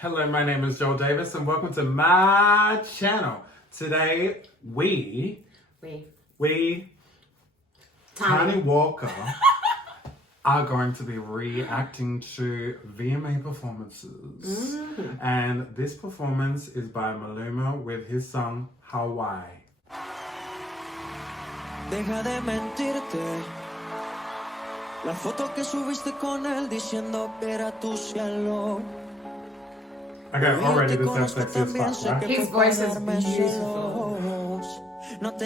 Hello, my name is Joel Davis and welcome to my channel. Today, we Tiny Walker, are going to be reacting to VMA performances. And this performance is by Maluma with his song, Hawai. Deja de mentirte. La foto que subiste con él diciendo que era tu cielo. Okay, already this sounds sexy as fuck, right? His voice is beautiful. Damn!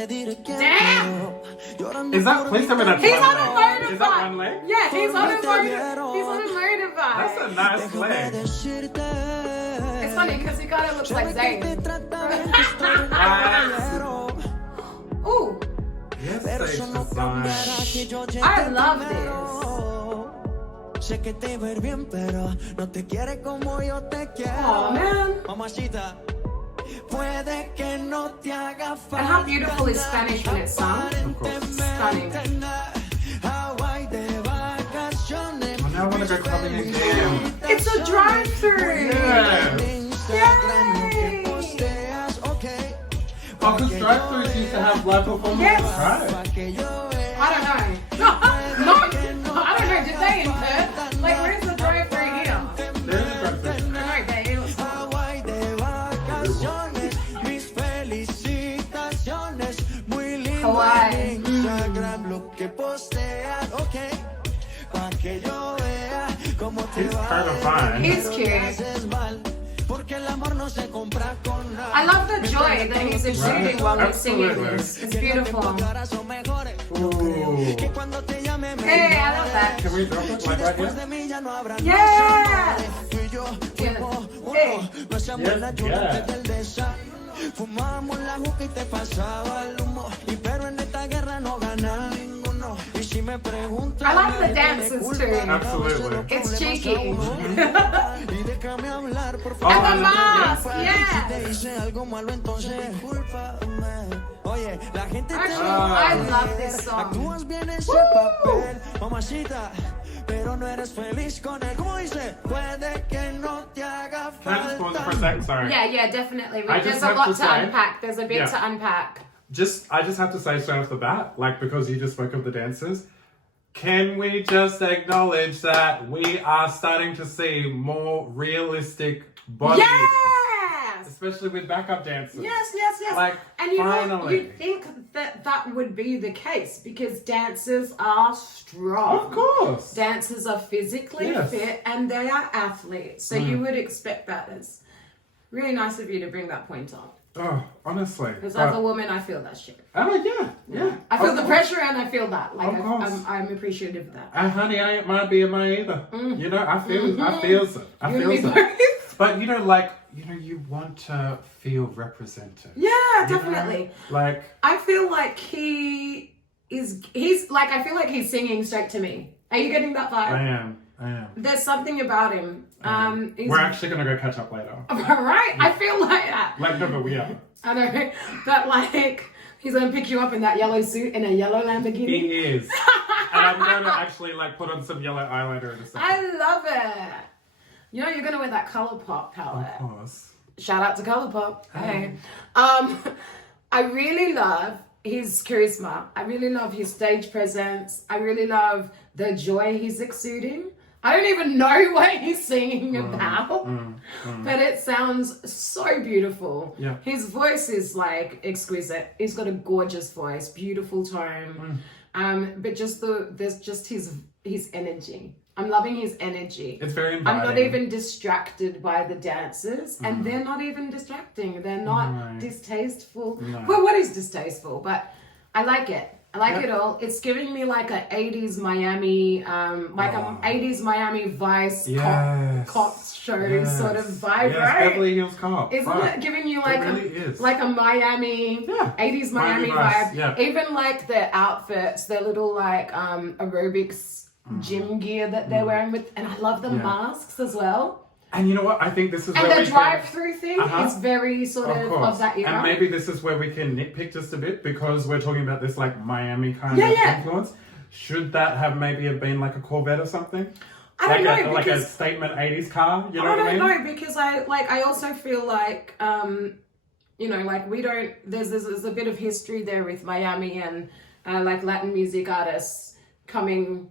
Is that, please tell me that's He's one on a leg. motorbike. Is that one leg? Yeah, he's on a motorbike. That's a nice leg. It's funny because he kind of looks like Zayn. Ooh, Yes, stage design. I love this. Sé que te va a ir bien, pero no te quiere como yo te quiero. Oh man. Mamacita, puede que no te haga falta. And how beautiful is Spanish when it's sung? Stunning. Hawai de vacaciones. Oh, now I want to go clubbing again. It's a drive-through. Yeah. Yay! Oh, because drive-thrus used to have live performances, Yes. right? I don't know. No, I don't know. Did they in Perth? Like, where's the drive-through here? There is a drive-thru. No, they do. Hawai de vacaciones, mis felicitaciones, muy lindo Hawai. en Instagram lo que posteas, okay, pa' que yo vea cómo te He's va. kind of fine. He's cute. Porque el amor no se compra con nada. I love the joy that he's exuding while he's singing Absolutely. this. It's beautiful. Ooh. Hey, I love that. Can we drop it like right here? Yeah! Fumamos la juca y te pasaba el humo. Y pero en esta guerra no gana ninguno. Y si me preguntas, I like the dances too. Absolutely. It's cheeky. y déjame hablar, por And favor. the mask, Si yeah. te hice algo malo, entonces discúlpame. Oye, la gente te Actually, I love this song. actúas bien ese papel, mamacita, pero no eres feliz con él. ¿Cómo dice? Puede que no te haga Can I just pause it for a falta. sec? Sorry. Yeah, definitely. I just There's a have lot to to say- unpack. There's a bit Yeah. to unpack. I just have to say straight off the bat, like, because you just spoke of the dancers, can we just acknowledge that we are starting to see more realistic bodies? Yes! Especially with backup dancers. Yes. Like, And you know, finally. you'd think that would be the case because dancers are strong. Of course. Dancers are physically Yes. fit and they are athletes. So you would expect that. It's really nice of you to bring that point up. Oh, honestly. Because But- as a woman, I feel that shit. Oh, yeah. I feel Of the course. pressure and I feel that. Like, Of course. I'm appreciative of that. And honey, I ain't my BMI either. You know, I feels it. I You feels and me it. both. But you know, like, you want to feel represented. Yeah, You know? definitely. Like, I feel like he's like, I feel like he's singing straight to me. Are you getting that vibe? I am. There's something about him. He's, We're actually gonna go catch up later. right? I feel like that. Like, no, but we are. I know, but like, he's gonna pick you up in that yellow suit in a yellow Lamborghini. He is. And I'm gonna actually, like, put on some yellow eyeliner in a second. I love it. You know, you're gonna wear that ColourPop palette. Of course. Shout out to ColourPop. Hey. I really love his charisma. I really love his stage presence. I really love the joy he's exuding. I don't even know what he's singing about, but it sounds so beautiful. Yeah. His voice is like exquisite. He's got a gorgeous voice, beautiful tone. But there's just his energy. I'm loving his energy. It's very inviting. I'm not even distracted by the dancers, and they're not even distracting. They're not distasteful. No. Well, what is distasteful? But I like it. I like it all. It's giving me like a 80s Miami, like an 80s Miami Vice cop show sort of vibe, right? Beverly Hills Cop. Isn't it giving you like really is. like a Miami 80s Miami Vice, vibe? yeah. Even like their outfits, their little like aerobics gym gear that they're wearing with, and I love the masks as well. And you know what? I think this is And where the we drive-through thing is very sort Of of course. that era. And maybe this is where we can nitpick just a bit because we're talking about this like Miami kind of Yeah. influence. Should that have maybe have been like a Corvette or something? I don't know, like because a statement 80s car, you know I what I mean? don't know, because I also feel like you know, like we don't. There's a bit of history there with Miami and like Latin music artists coming.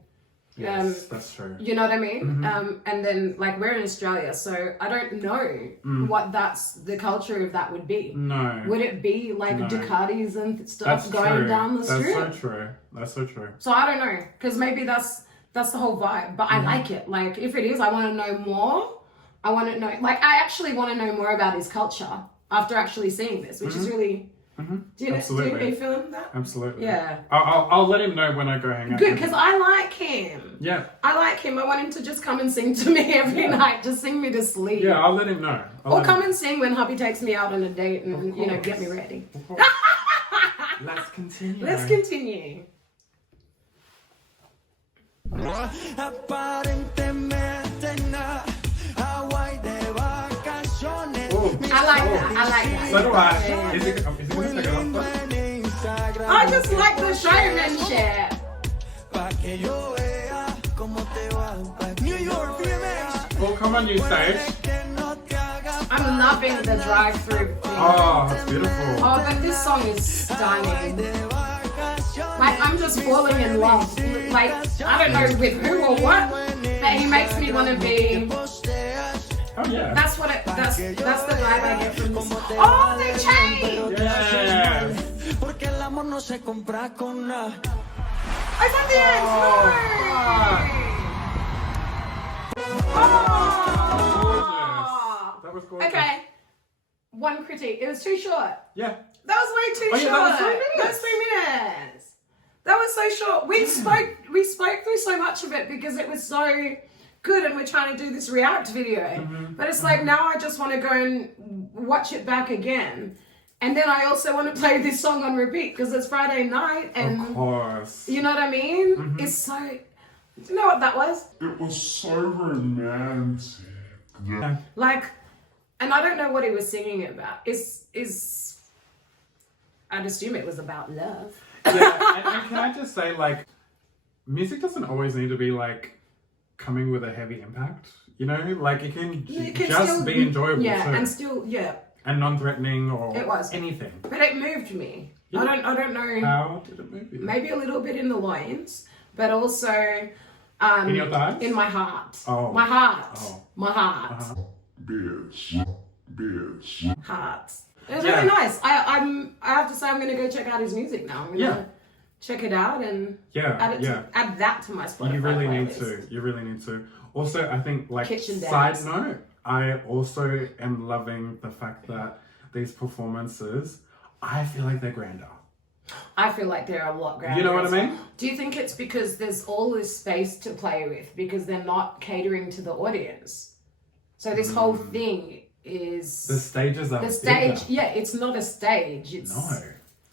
Yes, that's true. You know what I mean? Mm-hmm. And then like we're in Australia, so I don't know what that's the culture of that would be. No. Would it be like No. Ducatis and stuff That's going true. down the street? That's so true. That's so true. So I don't know, because maybe that's the whole vibe. But I like it. Like if it is, I want to know more. I want to know. Like I actually want to know more about his culture after actually seeing this, which is really. Do you feeling that? Absolutely. Yeah. I'll let him know when I go hang out. Good, because I like him. Yeah. I like him. I want him to just come and sing to me every night. Just sing me to sleep. Yeah, I'll let him know. Or come and sing when hubby takes me out on a date and, you know, get me ready. Let's continue. Let's continue. I like that. I like that. So do I. Yeah. Is it gonna take it off? I just like the showmanship. New York, VMAS. Well, come on, you stage. I'm loving the drive-through thing. Oh, that's beautiful. Oh, but this song is stunning. Like, I'm just falling in love. Like, I don't know with who or what, but he makes me want to be. Oh yeah. That's what it. That's the vibe I get from this. Oh, they changed. Yes. I thought the end. Oh. That was gorgeous. Okay. One critique. It was too short. Yeah. That was way too Oh, yeah, short. that was 3 minutes. That was 3 minutes. That was so short. We spoke through so much of it because it was so good and we're trying to do this react video. But it's like now I just want to go and watch it back again. And then I also want to play this song on repeat because it's Friday night and Of course. you know what I mean? It's so do you know what that was? It was so romantic. Yeah. Like, and I don't know what he was singing about. I'd assume it was about love. Yeah, and can I just say, like, music doesn't always need to be, like, coming with a heavy impact, you know? Like, it can, just still be enjoyable, yeah, too. and still, yeah. And non-threatening or It was. anything. But it moved me. Yeah. I don't know. How did it move you? Maybe a little bit in the loins, but also In your thighs? in my heart. Oh. My heart. Oh. My heart. Uh-huh. Bitch. Heart. It was Yeah. really nice. I have to say I'm gonna go check out his music now. I'm gonna check it out and Yeah, add that to my Spotify. You really need playlist. to. You really need to. Also, I think, like, Kitchen side dance. note, I also am loving the fact that these performances, I feel like they're grander. I feel like they're a lot grander. You know what I as well. mean? Do you think it's because there's all this space to play with because they're not catering to the audience? So this whole thing is The stages are the stage. bigger. Yeah, it's not a stage. It's No.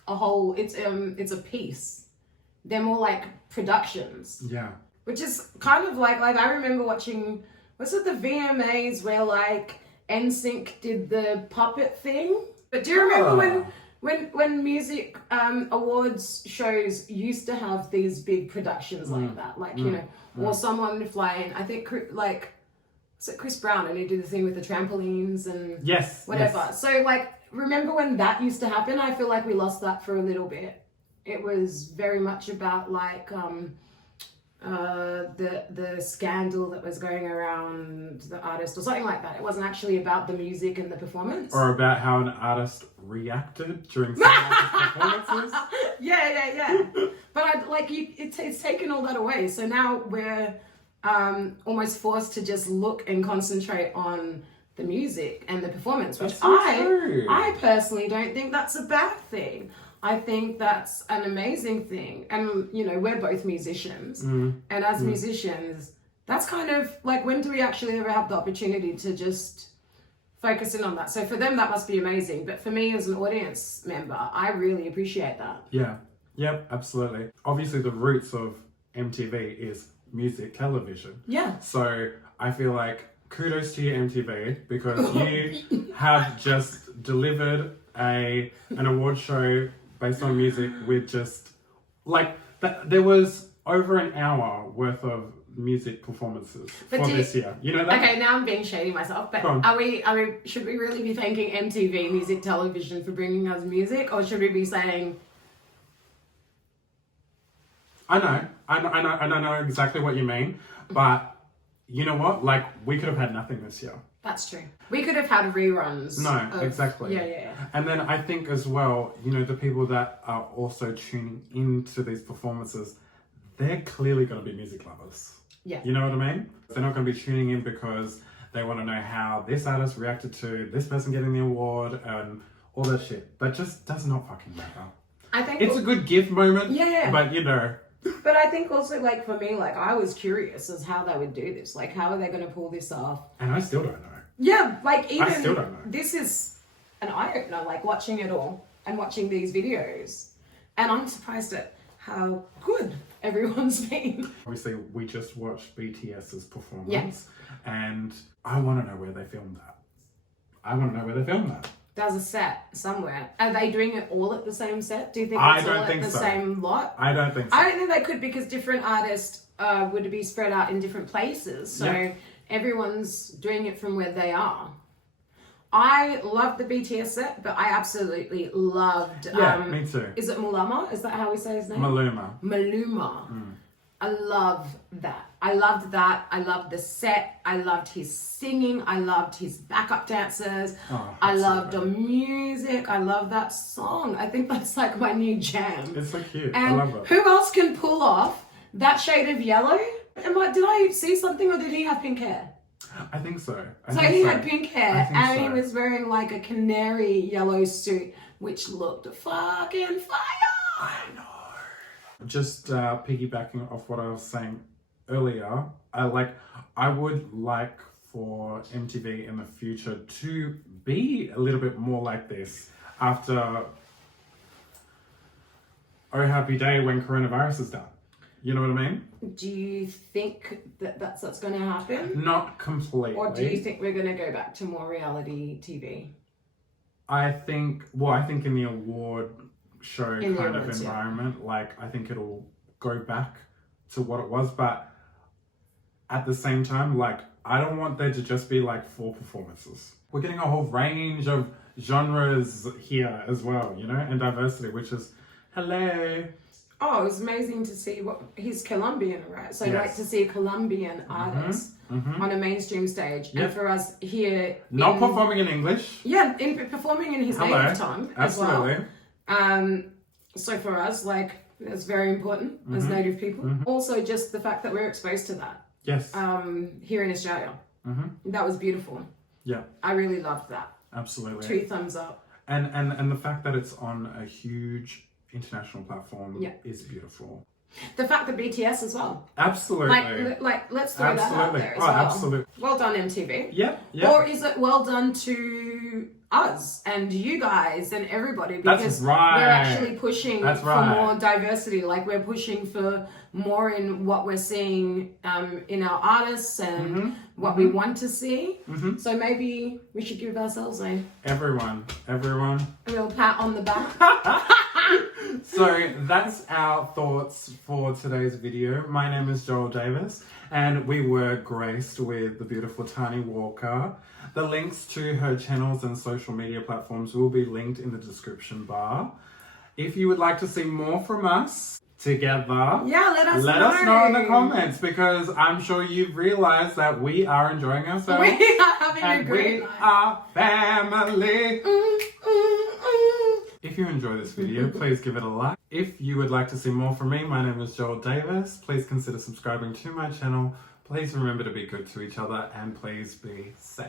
a whole. It's a piece. They're more like productions, Yeah. which is kind of like I remember watching. Was it the VMAs where like NSYNC did the puppet thing? But do you remember when music awards shows used to have these big productions like that, like you know, or someone flying? I think like. So Chris Brown, and he did the thing with the trampolines and Yes. whatever. Yes. So like, remember when that used to happen? I feel like we lost that for a little bit. It was very much about like the scandal that was going around the artist or something like that. It wasn't actually about the music and the performance. Or about how an artist reacted during some of his performances. Yeah. But it's taken all that away. So now we're almost forced to just look and concentrate on the music and the performance, which That's so true. I personally don't think that's a bad thing. I think that's an amazing thing. And, you know, we're both musicians. And as musicians, that's kind of like, when do we actually ever have the opportunity to just focus in on that? So for them, that must be amazing. But for me as an audience member, I really appreciate that. Yeah. Yep, absolutely. Obviously, the roots of MTV is music television. Yeah. So I feel like kudos to you, MTV, because you have just delivered an award show based on music with just like there was over an hour worth of music performances But for do you- this year. You know that? Okay, now I'm being shady myself, but Go on. should we really be thanking MTV Music Television for bringing us music, or should we be saying, I know exactly what you mean, but you know what? Like, we could have had nothing this year. that's true. We could have had reruns. No, exactly. Yeah. And then I think as well, you know, the people that are also tuning into these performances, they're clearly going to be music lovers. Yeah. You know what I mean? They're not going to be tuning in because they want to know how this artist reacted to this person getting the award and all that shit. That just does not fucking matter. I think It's a good gift moment. Yeah. But, you know. But I think also, like, for me, like, I was curious as how they would do this. Like, how are they going to pull this off? And I still don't know. Yeah, like, even... I still don't know. This is an eye-opener, like, watching it all and watching these videos. And I'm surprised at how good everyone's been. Obviously, we just watched BTS's performance. And I want to know where they filmed that. There's a set somewhere. Are they doing it all at the same set? Do you think I it's don't all think at the so. same lot? I don't think so. I don't think they could, because different artists would be spread out in different places. So Yeah. everyone's doing it from where they are. I loved the BTS set, but I absolutely loved... Yeah, me too. Is it Maluma? Is that how we say his name? Maluma. Maluma. I love that. I loved that. I loved the set. I loved his singing. I loved his backup dancers. Oh, I that's so loved the good. music. I love that song. I think that's like my new jam. It's so cute. And I love it. who else can pull off that shade of yellow? Did I see something, or did he have pink hair? I think so. So he had pink hair, I think and so. he was wearing like a canary yellow suit, which looked fucking fire. I know. Just piggybacking off what I was saying earlier, I would like for MTV in the future to be a little bit more like this after Oh Happy Day when coronavirus is done. You know what I mean? Do you think that that's what's going to happen? Not completely. Or do you think we're going to go back to more reality TV? I think in the award show In the kind of awards, yeah. environment, like, I think it'll go back to what it was, but at the same time, like, I don't want there to just be like 4 performances. We're getting a whole range of genres here as well, you know, and diversity, which is hello. Oh, it was amazing to see he's Colombian, right? So Yes. like to see a Colombian artist on a mainstream stage, Yep. and for us here, Not performing in English. performing in his Hello. native tongue as well. Absolutely. So for us, like, it's very important as native people. Also, just the fact that we're exposed to that Yes. here in Australia, that was beautiful. Yeah, I really loved that. absolutely. 2 thumbs up. And the fact that it's on a huge international platform Yeah. is beautiful. The fact that BTS as well. Absolutely. Like let's throw that out there as Oh, well. absolutely. Well done, MTV. Yep. Or is it well done to us and you guys and everybody, because That's right. we're actually pushing That's for right. more diversity. Like, we're pushing for more in what we're seeing in our artists and what we want to see. So maybe we should give ourselves a Everyone. little pat on the back. So that's our thoughts for today's video. My name is Joel Davis, and we were graced with the beautiful Tani Walker. The links to her channels and social media platforms will be linked in the description bar. If you would like to see more from us together, Yeah, let us us know in the comments, because I'm sure you've realized that we are enjoying ourselves. We are having a And great we night. are family. If you enjoy this video, please give it a like. If you would like to see more from me, my name is Joel Davis. Please consider subscribing to my channel. Please remember to be good to each other, and please be safe.